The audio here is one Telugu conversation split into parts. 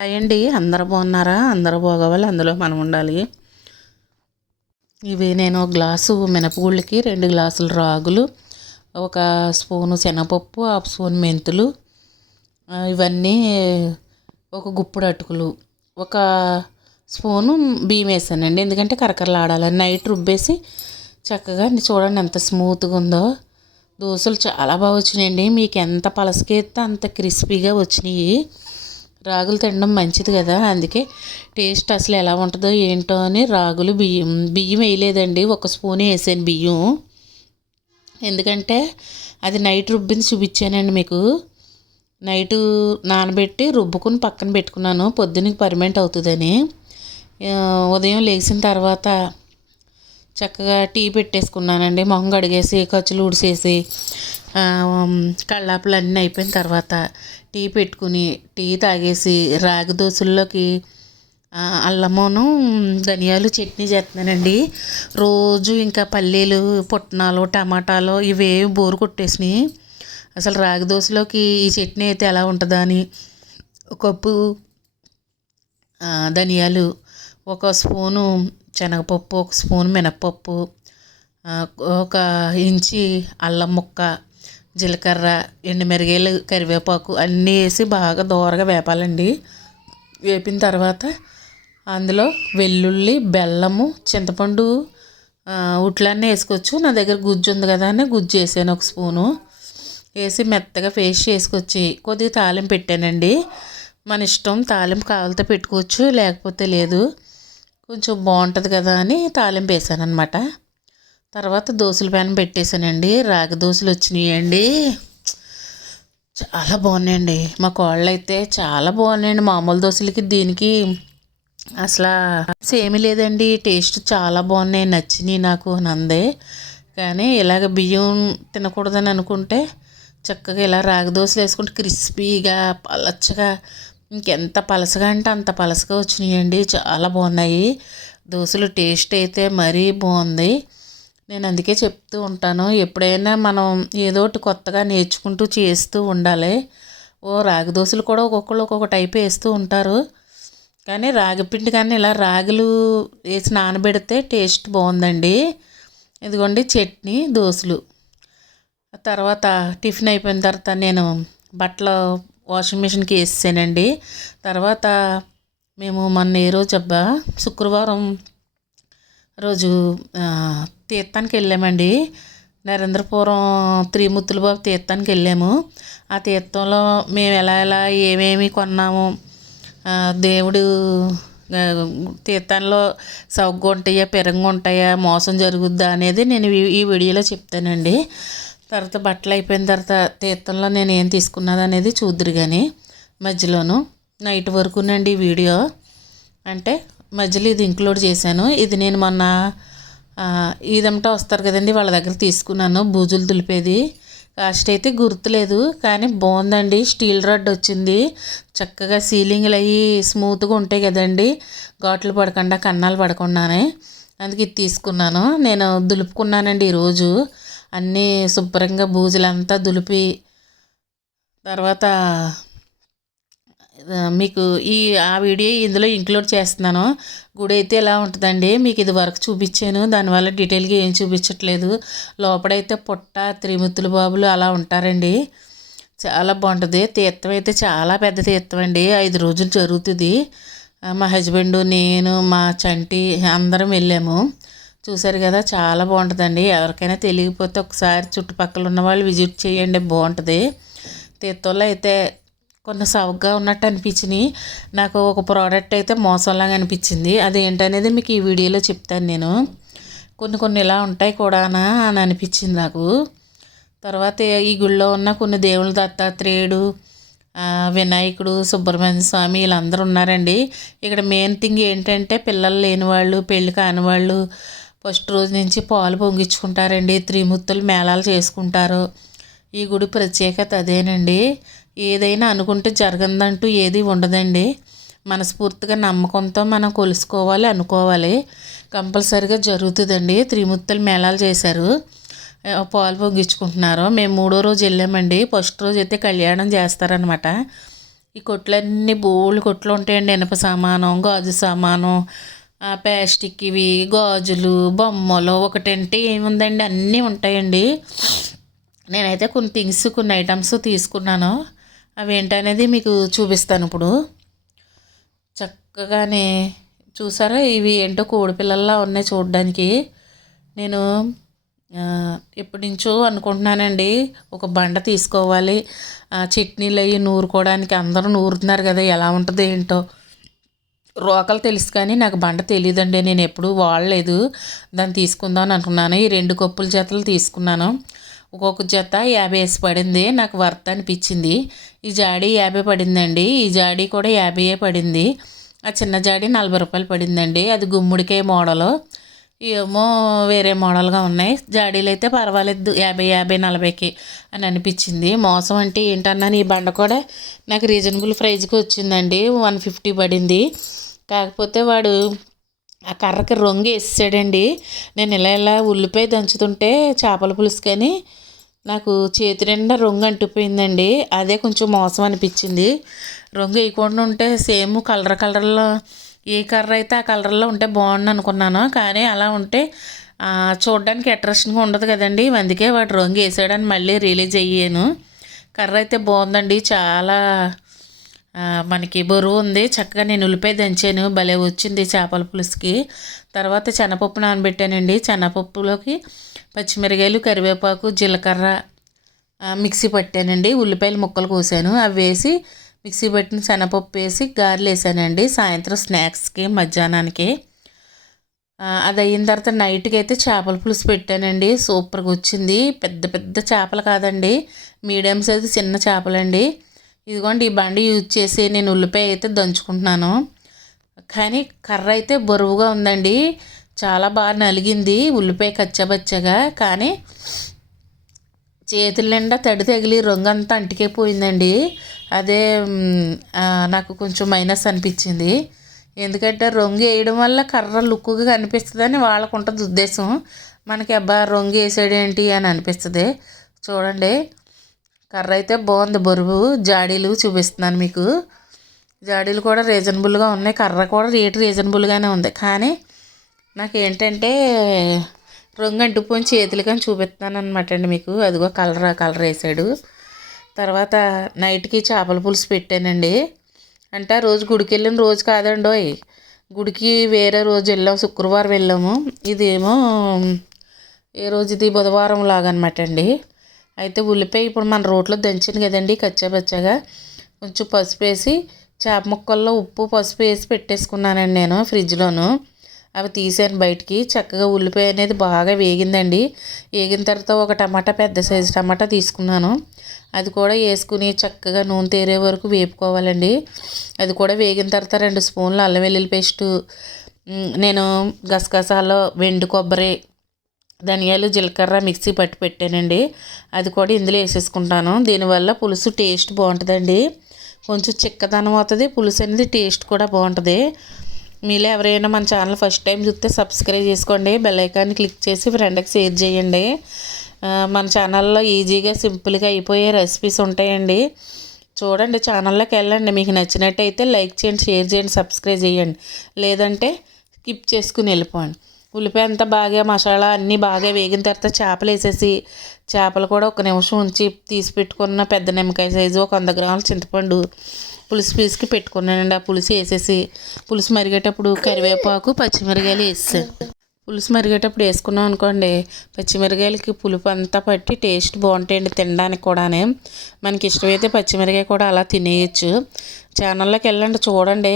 అయ్యండి అందరూ బాగున్నారా? అందరూ బాగోవాలి? అందులో మనం ఉండాలి. ఇవి నేను ఒక గ్లాసు మినపగుళ్ళకి రెండు గ్లాసులు రాగులు ఒక స్పూను శనగపప్పు హాఫ్ స్పూన్ మెంతులు ఇవన్నీ ఒక గుప్పుడు అటుకులు ఒక స్పూను బియ్యం వేసానండి. ఎందుకంటే కరకరలాడాలని నైట్ రుబ్బేసి చక్కగా చూడండి ఎంత స్మూత్గా ఉందో. దోశలు చాలా బాగా వచ్చినాయండి. మీకు ఎంత పలసకేస్తే అంత క్రిస్పీగా వచ్చినాయి. రాగులు తినడం మంచిది కదా. అందుకే టేస్ట్ అసలు ఎలా ఉంటుందో ఏంటో అని రాగులు బియ్యం బియ్యం వేయలేదండి. ఒక స్పూన్ వేసాను బియ్యం. ఎందుకంటే అది నైట్ రుబ్బింది చూపించానండి మీకు. నైటు నానబెట్టి రుబ్బుకుని పక్కన పెట్టుకున్నాను. పొద్దున్నకి పర్మెంట్ అవుతుందని. ఉదయం లేచిన తర్వాత చక్కగా టీ పెట్టేసుకున్నానండి. మొహం కడిగేసి ఖర్చులు ఉడిసేసి కళ్ళాపులు అన్నీ అయిపోయిన తర్వాత టీ పెట్టుకుని టీ తాగేసి రాగి దోశల్లోకి ఆ, అల్లమును ధనియాలు చట్నీ చేస్తున్నానండి. రోజు ఇంకా పల్లీలు పుట్నాలు టమాటాలు ఇవేవి బోరు కొట్టేసినాయి. అసలు రాగి దోశలోకి ఈ చట్నీ అయితే ఎలా ఉంటుందా అని ఒక కప్పు ధనియాలు ఒక స్పూను శనగపప్పు ఒక స్పూన్ మినప్పప్పు ఒక ఇంచి అల్లం ముక్క జీలకర్ర ఎండుమిరగాయలు కరివేపాకు అన్నీ వేసి బాగా దోరగా వేపాలండి. వేపిన తర్వాత అందులో వెల్లుల్లి బెల్లము చింతపండు ఉట్లన్నీ వేసుకోవచ్చు. నా దగ్గర గుజ్జు ఉంది కదా అని గుజ్జు వేసాను ఒక స్పూను. వేసి మెత్తగా పేస్ట్ చేసుకొచ్చి కొద్దిగా తాలింపు పెట్టానండి. మన ఇష్టం తాలింపు కావాలతో పెట్టుకోవచ్చు లేకపోతే లేదు. కొంచెం బాగుంటుంది కదా అని తాలింపు వేసాను అనమాట తర్వాత దోశల ప్యాన్ పెట్టేశానండి. రాగి దోశలు వచ్చినాయండి. చాలా బాగున్నాయండి. మా కోళ్ళు అయితే చాలా బాగున్నాయండి. మామూలు దోశలకి దీనికి అసలు సేమి లేదండి. టేస్ట్ చాలా బాగున్నాయి. నచ్చినాయి నాకు అని అందే కానీ ఇలాగ బియ్యం తినకూడదని అనుకుంటే చక్కగా ఇలా రాగి దోశలు వేసుకుంటే క్రిస్పీగా పలచగా ఇంకెంత పలసగా అంటే అంత పలసగా వచ్చినాయండి. చాలా బాగున్నాయి. దోశలు టేస్ట్ అయితే మరీ బాగుంది. నేను అందుకే చెప్తూ ఉంటాను. ఎప్పుడైనా మనం ఏదో ఒకటి కొత్తగా నేర్చుకుంటూ చేస్తూ ఉండాలి. ఓ రాగి దోశలు కూడా ఒక్కొక్కరు ఒక్కొక్క టైప్ వేస్తూ ఉంటారు. కానీ రాగి పిండి కానీ ఇలా రాగులు వేసి నానబెడితే టేస్ట్ బాగుందండి. ఇదిగోండి చట్నీ దోశలు. తర్వాత టిఫిన్ అయిపోయిన తర్వాత నేను బట్టలు వాషింగ్ మిషన్కి వేసానండి తర్వాత మేము మొన్న ఏ రోజు అబ్బా శుక్రవారం రోజు తీర్థానికి వెళ్ళామండి. నరేంద్రపురం త్రిమూర్తుల బాబు తీర్థానికి వెళ్ళాము. ఆ తీర్థంలో మేము ఎలా ఎలా ఏమేమి కొన్నాము దేవుడు తీర్థంలో సౌగ్గా ఉంటాయా పెరంగా ఉంటాయా మోసం జరుగుద్దా అనేది నేను ఈ వీడియోలో చెప్తానండి. తర్వాత బట్టలు అయిపోయిన తర్వాత తీర్థంలో నేను ఏం తీసుకున్నది అనేది చూద్దరు కానీ మధ్యలోను. Night వరకునండి video. అంటే మధ్యలో ఇది ఇంక్లూడ్ చేశాను. ఇది నేను మొన్న ఆ, వస్తారు కదండి వాళ్ళ దగ్గర తీసుకున్నాను బూజులు దులిపేది. కాస్ట్ అయితే గుర్తులేదు కానీ బాగుందండి. స్టీల్ రాడ్ వచ్చింది. చక్కగా సీలింగ్లు అయ్యి స్మూత్గా ఉంటాయి కదండి. ఘాట్లు పడకుండా కన్నాలు పడకుండానే. అందుకే ఇది తీసుకున్నాను. నేను దులుపుకున్నానండి ఈరోజు. అన్నీ శుభ్రంగా బూజులంతా దులిపి తర్వాత మీకు ఈ ఆ వీడియో ఇందులో ఇంక్లూడ్ చేస్తున్నాను. గుడి అయితే ఎలా ఉంటుందండి? మీకు ఇది వరకు చూపించాను. దానివల్ల డీటెయిల్గా ఏం చూపించట్లేదు. లోపడైతే పుట్ట త్రిమూర్తుల బాబులు అలా ఉంటారండి. చాలా బాగుంటుంది. తీర్థం అయితే చాలా పెద్ద తీర్థం అండి. ఐదు రోజులు జరుగుతుంది. మా హస్బెండ్ నేను మా చంటి అందరం వెళ్ళాము. చూసారు కదా చాలా బాగుంటుందండి. ఎవరికైనా తెలియకపోతే ఒకసారి చుట్టుపక్కల ఉన్న వాళ్ళు విజిట్ చేయండి బాగుంటుంది. తీర్థంలో అయితే కొన్ని సవగ్గా ఉన్నట్టు అనిపించినాయి నాకు ఒక ప్రోడక్ట్ అయితే మోసంలాగా అనిపించింది. అది ఏంటనేది మీకు ఈ వీడియోలో చెప్తాను నేను. కొన్ని కొన్ని ఇలా ఉంటాయి కూడానా అని అనిపించింది నాకు. తర్వాత ఈ గుళ్ళో ఉన్న కొన్ని దేవుళ్ళ దత్తాత్రేయుడు వినాయకుడు సుబ్రహ్మణ్య స్వామి వీళ్ళందరూ ఉన్నారండి. ఇక్కడ మెయిన్ థింగ్ ఏంటంటే పిల్లలు లేని వాళ్ళు పెళ్ళి కాని వాళ్ళు ఫస్ట్ రోజు నుంచి పాలు పొంగించుకుంటారండి. త్రిమూర్తులు మేళాలు చేసుకుంటారు. ఈ గుడి ప్రత్యేకత అదేనండి. ఏదైనా అనుకుంటే జరగదంటూ ఏది ఉండదండి. మనస్ఫూర్తిగా నమ్మకంతో మనం కొలుసుకోవాలి అనుకోవాలి. కంపల్సరిగా జరుగుతుందండి. త్రిమూర్తులు మేళాలు చేశారు. పాలు పొంగించుకుంటున్నారు. మేము మూడో రోజు వెళ్ళామండి. ఫస్ట్ రోజు అయితే కళ్యాణం చేస్తారనమాట ఈ కొట్లన్నీ బోళ్ళు కొట్లు ఉంటాయండి. ఇనప సామానం గాజు సామానం ఆ, ప్లాస్టిక్ ఇవి గాజులు బొమ్మలు ఒకటంటే ఏముందండి అన్నీ ఉంటాయండి. నేనైతే కొన్ని థింగ్స్ కొన్ని ఐటమ్స్ తీసుకున్నాను. అవి ఏంటనేది మీకు చూపిస్తాను ఇప్పుడు. చక్కగానే చూసారా ఇవి ఏంటో కోడిపిల్లల్లా ఉన్నాయి చూడడానికి. నేను ఎప్పటి నుంచో అనుకుంటున్నానండి ఒక బండ తీసుకోవాలి. ఆ, చట్నీలు అవి నూరుకోవడానికి అందరూ నూరుతున్నారు కదా ఎలా ఉంటుందో ఏంటో. రోకలు తెలుసు కానీ నాకు బండ తెలియదండి నేను ఎప్పుడూ వాడలేదు. దాన్ని తీసుకుందాం అని అనుకున్నాను. ఈ రెండు కప్పుల జతలు తీసుకున్నాను. ఒక్కొక్క జత యాభై వేసి పడింది. నాకు వర్త్ అనిపించింది. ఈ జాడీ యాభై పడిందండి. ఈ జాడీ కూడా యాభైయే పడింది. ఆ చిన్న జాడీ నలభై రూపాయలు పడిందండి. అది గుమ్మడికాయ మోడలు. ఏమో వేరే మోడల్గా ఉన్నాయి. జాడీలు అయితే పర్వాలేదు. యాభై యాభై నలభైకి అని అనిపించింది. మోసం అంటే ఏంటన్నాను? ఈ బండ కూడా నాకు రీజనబుల్ ప్రైజ్కి వచ్చిందండి. వన్ ఫిఫ్టీ పడింది. కాకపోతే వాడు ఆ కర్రకి రొంగు వేసాడండి నేను ఇలా ఇలా ఉల్లిపాయ దంచుతుంటే చేపల పులుసు కానీ నాకు చేతి నిండా రొంగు అంటిపోయిందండి. అదే కొంచెం మోసం అనిపించింది. రొంగు వేయకుండా ఉంటే సేమ్ కలర్ కలర్లో ఏ కలర్ అయితే ఆ కలర్లో ఉంటే బాగుండు అనుకున్నాను. కానీ అలా ఉంటే చూడడానికి అట్రాక్షన్గా ఉండదు కదండి. అందుకే వాడు రొంగు వేసాడని మళ్ళీ రిలీజ్ అయ్యాను. కర్ర అయితే బాగుందండి. చాలా మనకి బరువు ఉంది. చక్కగా నేను ఉల్లిపాయ దంచాను. భలే వచ్చింది చేపల పులుసుకి. తర్వాత శనగపప్పు నానబెట్టానండి. శనపప్పులోకి పచ్చిమిరకాయలు కరివేపాకు జీలకర్ర మిక్సీ పట్టానండి. ఉల్లిపాయలు ముక్కలు కోసాను. అవి వేసి మిక్సీ పట్టిన శనగపప్పు వేసి గారెలు వేసానండి. సాయంత్రం స్నాక్స్కి మధ్యాహ్నానికి. అది అయిన తర్వాత నైట్కి అయితే చేపల పులుసు పెట్టానండి. సూపర్గా వచ్చింది. పెద్ద పెద్ద చేపలు కాదండి. మీడియం సైజు చిన్న చేపలండి. ఇదిగోండి ఈ బండి యూజ్ చేసి నేను ఉల్లిపాయ అయితే దంచుకుంటున్నాను. కానీ కర్ర అయితే బరువుగా ఉందండి. చాలా బాగా నలిగింది ఉల్లిపాయ కచ్చబచ్చగా. కానీ చేతుల నిండా తడి తగిలి రంగంతా అంటికేపోయిందండి అదే నాకు కొంచెం మైనస్ అనిపించింది. ఎందుకంటే రొంగు వేయడం వల్ల కర్ర లుక్గా కనిపిస్తుందని వాళ్ళకు ఉంటుంది ఉద్దేశం. మనకి అబ్బా రొంగు వేసాడేంటి అని అనిపిస్తుంది. చూడండి. కర్ర అయితే బాగుంది బరువు. జాడీలు చూపిస్తున్నాను మీకు. జాడీలు కూడా రీజనబుల్గా ఉన్నాయి. కర్ర కూడా రేటు రీజనబుల్గానే ఉంది. కానీ నాకు ఏంటంటే రొంగు అంటుపోయి చేతులు కానీ చూపిస్తున్నాను అనమాట అండి మీకు. అదిగో కలర్ కలర్ వేసాడు తర్వాత నైట్కి చేపల పులుసు పెట్టానండి. అంటే ఆ రోజు గుడికి వెళ్ళిన రోజు కాదండోయ్ గుడికి వేరే రోజు వెళ్ళాము శుక్రవారం వెళ్ళాము. ఇదేమో ఏ రోజు ఇది బుధవారం లాగా అనమాట అండి. అయితే ఉల్లిపాయ ఇప్పుడు మన రోట్లో దంచింది కదండి కచ్చాబచ్చాగా కొంచెం పసుపు వేసి చేప ముక్కల్లో ఉప్పు పసుపు వేసి పెట్టేసుకున్నానండి నేను ఫ్రిడ్జ్లోను. అవి తీసాను బయటికి. చక్కగా ఉల్లిపాయ అనేది బాగా వేగిందండి. వేగిన తర్వాత ఒక టమాటా పెద్ద సైజు టమాటా తీసుకున్నాను. అది కూడా వేసుకుని చక్కగా నూనె తేరే వరకు వేపుకోవాలండి. అది కూడా వేగిన తర్వాత రెండు స్పూన్లు అల్లం వెల్లుల్లి పేస్టు నేను గసగసాలు వెండి కొబ్బరి ధనియాలు జీలకర్ర మిక్సీ పట్టి పెట్టానండి. అది కూడా ఇందులో వేసేసుకుంటాను. దీనివల్ల పులుసు టేస్ట్ బాగుంటుందండి. కొంచెం చిక్కదనం అవుతుంది పులుసు అనేది టేస్ట్ కూడా బాగుంటుంది. మీలో ఎవరైనా మన ఛానల్ ఫస్ట్ టైం చూస్తే సబ్స్క్రైబ్ చేసుకోండి. బెల్ ఐకాన్ని క్లిక్ చేసి ఫ్రెండ్కి షేర్ చేయండి. మన ఛానల్లో ఈజీగా సింపుల్గా అయిపోయే రెసిపీస్ ఉంటాయండి. చూడండి ఛానల్లోకి వెళ్ళండి. మీకు నచ్చినట్టయితే లైక్ చేయండి షేర్ చేయండి సబ్స్క్రైబ్ చేయండి. లేదంటే స్కిప్ చేసుకుని వెళ్ళిపోండి. ఉల్లిపాయ అంతా బాగా మసాలా అన్నీ బాగా వేగిన తర్వాత చేపలు వేసేసి చేపలు కూడా ఒక నిమిషం ఉంచి తీసి పెట్టుకున్న పెద్ద నిమ్మకాయ సైజు ఒక వంద గ్రాముల చింతపండు పులుసు పీసుకి పెట్టుకున్నానండి. ఆ పులుసు వేసేసి పులుసు మరిగేటప్పుడు కరివేపాకు పచ్చిమిరకాయలు వేసేసాను పులుసు మరిగేటప్పుడు వేసుకున్నాం అనుకోండి పచ్చిమిరకాయలకి పులుపు అంతా పట్టి టేస్ట్ బాగుంటాయండి తినడానికి కూడానే. మనకి ఇష్టమైతే పచ్చిమిరకాయ కూడా అలా తినేయచ్చు. ఛానల్లోకి వెళ్ళండి చూడండి.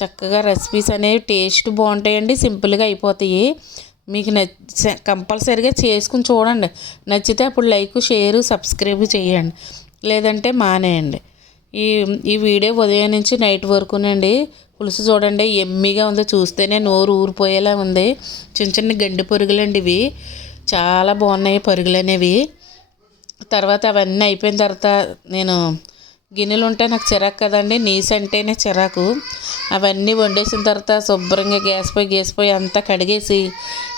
చక్కగా రెసిపీస్ అనేవి టేస్ట్ బాగుంటాయండి సింపుల్గా అయిపోతాయి. మీకు నచ్చ కంపల్సరీగా చేసుకుని చూడండి. నచ్చితే అప్పుడు లైక్ షేర్ సబ్స్క్రైబ్ చేయండి. లేదంటే మానేయండి. ఈ ఈ వీడియో ఉదయం నుంచి నైట్ వరకునండి. పులుసు చూడండి ఎమ్మిగా ఉంది. చూస్తేనే నోరు ఊరిపోయేలా ఉంది. చిన్న చిన్న గండి పరుగులండి ఇవి. చాలా బాగున్నాయి పరుగులు అనేవి తర్వాత అవన్నీ అయిపోయిన తర్వాత నేను గిన్నెలు ఉంటే నాకు చిరాకు కదండి. నీసు అంటేనే చిరాకు. అవన్నీ వండేసిన తర్వాత శుభ్రంగా గ్యాస్ పోయి గ్యాస్ పోయి అంతా కడిగేసి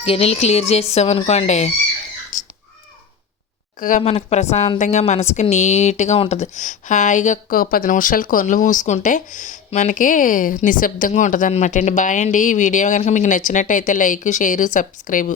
గిన్నెలు క్లియర్ చేసామనుకోండి చక్కగా మనకు ప్రశాంతంగా మనసుకి నీట్గా ఉంటుంది. హాయిగా ఒక పది నిమిషాలు కొనులు మూసుకుంటే మనకి నిశ్శబ్దంగా ఉంటుంది అనమాట అండి. బాయ్ అండి. ఈ వీడియో కనుక మీకు నచ్చినట్టయితే లైక్ షేర్ సబ్స్క్రైబ్.